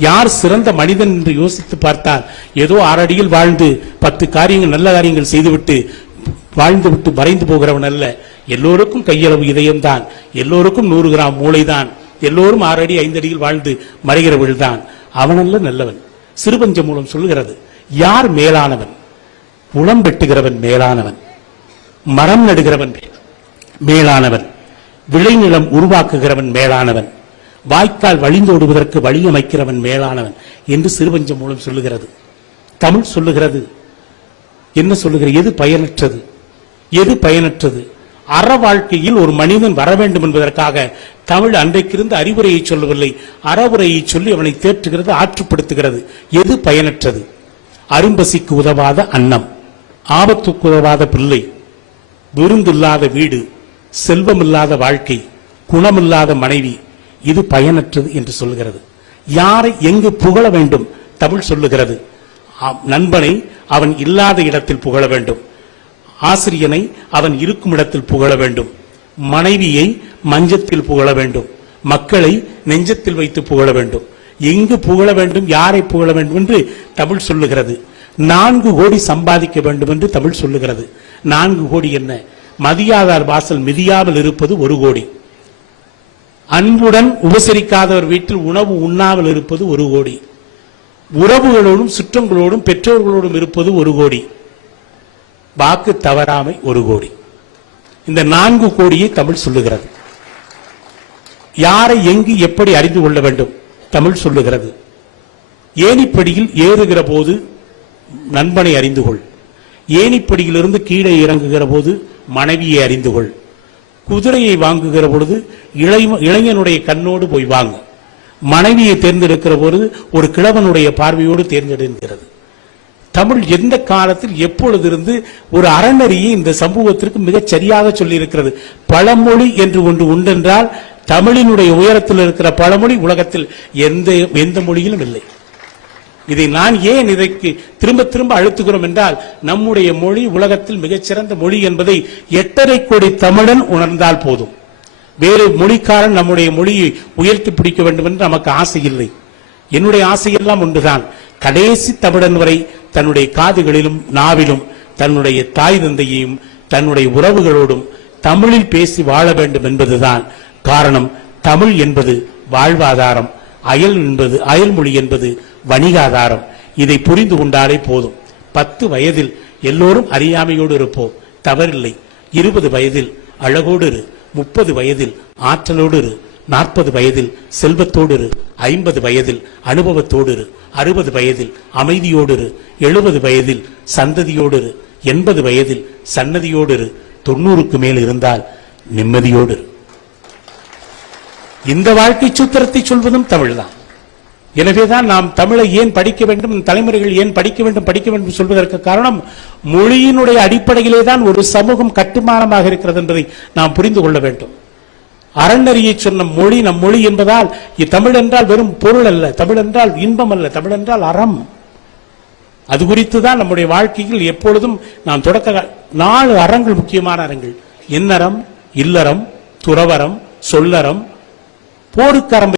யார் சிறந்த மனிதன் என்று யோசித்து பார்த்தால் ஏதோ ஆறடியில் வாழ்ந்து பத்து காரியங்கள் நல்ல காரியங்கள் செய்துவிட்டு வாழ்ந்து விட்டு மறைந்து போகிறவன் அல்ல. எல்லோருக்கும் கையளவு இதயம்தான். எல்லோருக்கும் நூறு கிராம் மூளைதான். எல்லோரும் ஆறடி ஐந்தடியில் வாழ்ந்து மறைகிறவள் தான் அவனல்ல நல்லவன். சிறுபஞ்ச மூலம் சொல்லுகிறது யார் மேலானவன்? புலம் வெட்டுகிறவன் மேலானவன். மரம் நடுகிறவன் மேலானவன். விளைநிலம் உருவாக்குகிறவன் மேலானவன். வாய்க்கால் வழிந்தோடுவதற்கு வழி அமைக்கிறவன் மேலானவன் என்று சிறுபஞ்சம் மூலம் சொல்லுகிறது. தமிழ் சொல்லுகிறது. என்ன சொல்லுகிறது? எது பயனற்றது? எது பயனற்றது? அற வாழ்க்கையில் ஒரு மனிதன் வர வேண்டும் என்பதற்காக தமிழ் அன்றைக்கிருந்து அறிவுரையை சொல்லவில்லை. அறவுரையை சொல்லி அவனை தேற்றுகிறது ஆற்றுப்படுத்துகிறது. எது பயனற்றது? அரும்பசிக்கு உதவாத அன்னம் ஆபத்துக்கு உதவாத பிள்ளை விருந்தில்லாத வீடு செல்வமில்லாத வாழ்க்கை குணமில்லாத மனைவி இது பயனற்றது என்று சொல்லுகிறது. யாரை எங்கு புகழ வேண்டும்? தமிழ் சொல்லுகிறது. நண்பனை அவன் இல்லாத இடத்தில் புகழ வேண்டும். ஆசிரியனை அவன் இருக்கும் இடத்தில் புகழ வேண்டும். மனைவியை மஞ்சத்தில் புகழ வேண்டும். மக்களை நெஞ்சத்தில் வைத்து புகழ வேண்டும். எங்கு புகழ வேண்டும்? யாரை புகழ வேண்டும் என்று தமிழ் சொல்லுகிறது. நான்கு கோடி சம்பாதிக்க வேண்டும் என்று தமிழ் சொல்லுகிறது. நான்கு கோடி என்ன? மதியாதார் வாசல் மிதியாமல் இருப்பது ஒரு கோடி. அன்புடன் உபசரிக்காதவர் வீட்டில் உணவு உண்ணாமல் இருப்பது ஒரு கோடி. உறவுகளோடும் சுற்றங்களோடும் பெற்றோர்களோடும் இருப்பது ஒரு கோடி. வாக்கு தவறாமை ஒரு கோடி. இந்த நான்கு கோடியை தமிழ் சொல்லுகிறது. யாரை எங்கு எப்படி அறிந்து கொள்ள வேண்டும்? தமிழ் சொல்லுகிறது. ஏணிப்படியில் ஏறுகிற போது நண்பனை அறிந்து கொள். ஏணிப்படியிலிருந்து கீழே இறங்குகிற போது மனைவியை அறிந்து கொள். குதிரையை வாங்குகிற பொழுது இளை- இளைஞனுடைய கண்ணோடு போய் வாங்கு. மனைவியை தேர்ந்தெடுக்கிற பொழுது ஒரு கிழவனுடைய பார்வையோடு தேர்ந்தெடுக்கிறது. தமிழ் எந்த காலத்தில் எப்பொழுது இருந்து ஒரு அறநெறியை இந்த சமூகத்திற்கு மிகச் சரியாக சொல்லியிருக்கிறது? பழமொழி என்று ஒன்று உண்டென்றால் தமிழினுடைய உயரத்தில் இருக்கிற பழமொழி உலகத்தில் எந்த எந்த மொழியிலும் இல்லை. இதை நான் ஏன் இதைக்கு திரும்ப திரும்ப அழுத்துகிறோம் என்றால் நம்முடைய மொழி உலகத்தில் மிகச்சிறந்த மொழி என்பதை எட்டரை கோடி தமிழன் உணர்ந்தால் போதும். வேறு மொழிக்காரன் நம்முடைய மொழியை உயர்த்தி பிடிக்க வேண்டும் என்று நமக்கு ஆசை இல்லை. என்னுடைய ஆசையெல்லாம் ஒன்றுதான். கடைசி தமிழன் வரை தன்னுடைய காதுகளிலும் நாவிலும் தன்னுடைய தாய் தந்தையையும் தன்னுடைய உறவுகளோடும் தமிழில் பேசி வாழ வேண்டும் என்பதுதான் காரணம். தமிழ் என்பது வாழ்வாதாரம். அயல் என்பது அயல்மொழி என்பது வணிகாதாரம். இதை புரிந்து கொண்டாலே போதும். பத்து வயதில் எல்லோரும் அறியாமையோடு இருப்போம். தவறில்லை. இருபது வயதில் அழகோடு இரு. முப்பது வயதில் ஆற்றலோடு இரு. நாற்பது வயதில் செல்வத்தோடு இரு. ஐம்பது வயதில் அனுபவத்தோடு இரு. அறுபது வயதில் அமைதியோடு இரு. எழுபது வயதில் சந்ததியோடு இரு. எண்பது வயதில் சன்னதியோடு இரு. தொண்ணூறுக்கு மேல் இருந்தால் நிம்மதியோடு இரு. இந்த வாழ்க்கை சூத்திரத்தை சொல்வதும் தமிழ்தான். எனவேதான் நாம் தமிழை ஏன் படிக்க வேண்டும் தலைமுறைகள் ஏன் படிக்க வேண்டும் படிக்க வேண்டும் சொல்வதற்கு காரணம் மொழியினுடைய அடிப்படையிலே தான் ஒரு சமூகம் கட்டுமானமாக இருக்கிறது என்பதை நாம் புரிந்து கொள்ள வேண்டும். அறநெறியை சொன்ன மொழி நம் மொழி என்பதால் தமிழ் என்றால் வெறும் பொருள் அல்ல தமிழ் என்றால் இன்பம் அல்ல தமிழ் என்றால் அறம். அது குறித்து தான் நம்முடைய வாழ்க்கையில் எப்பொழுதும் நாம் தொடக்க நாலு அறங்கள் முக்கியமான அறங்கள். என்னறம் இல்லறம் துறவறம் சொல்லறம் போருக்கு அறம்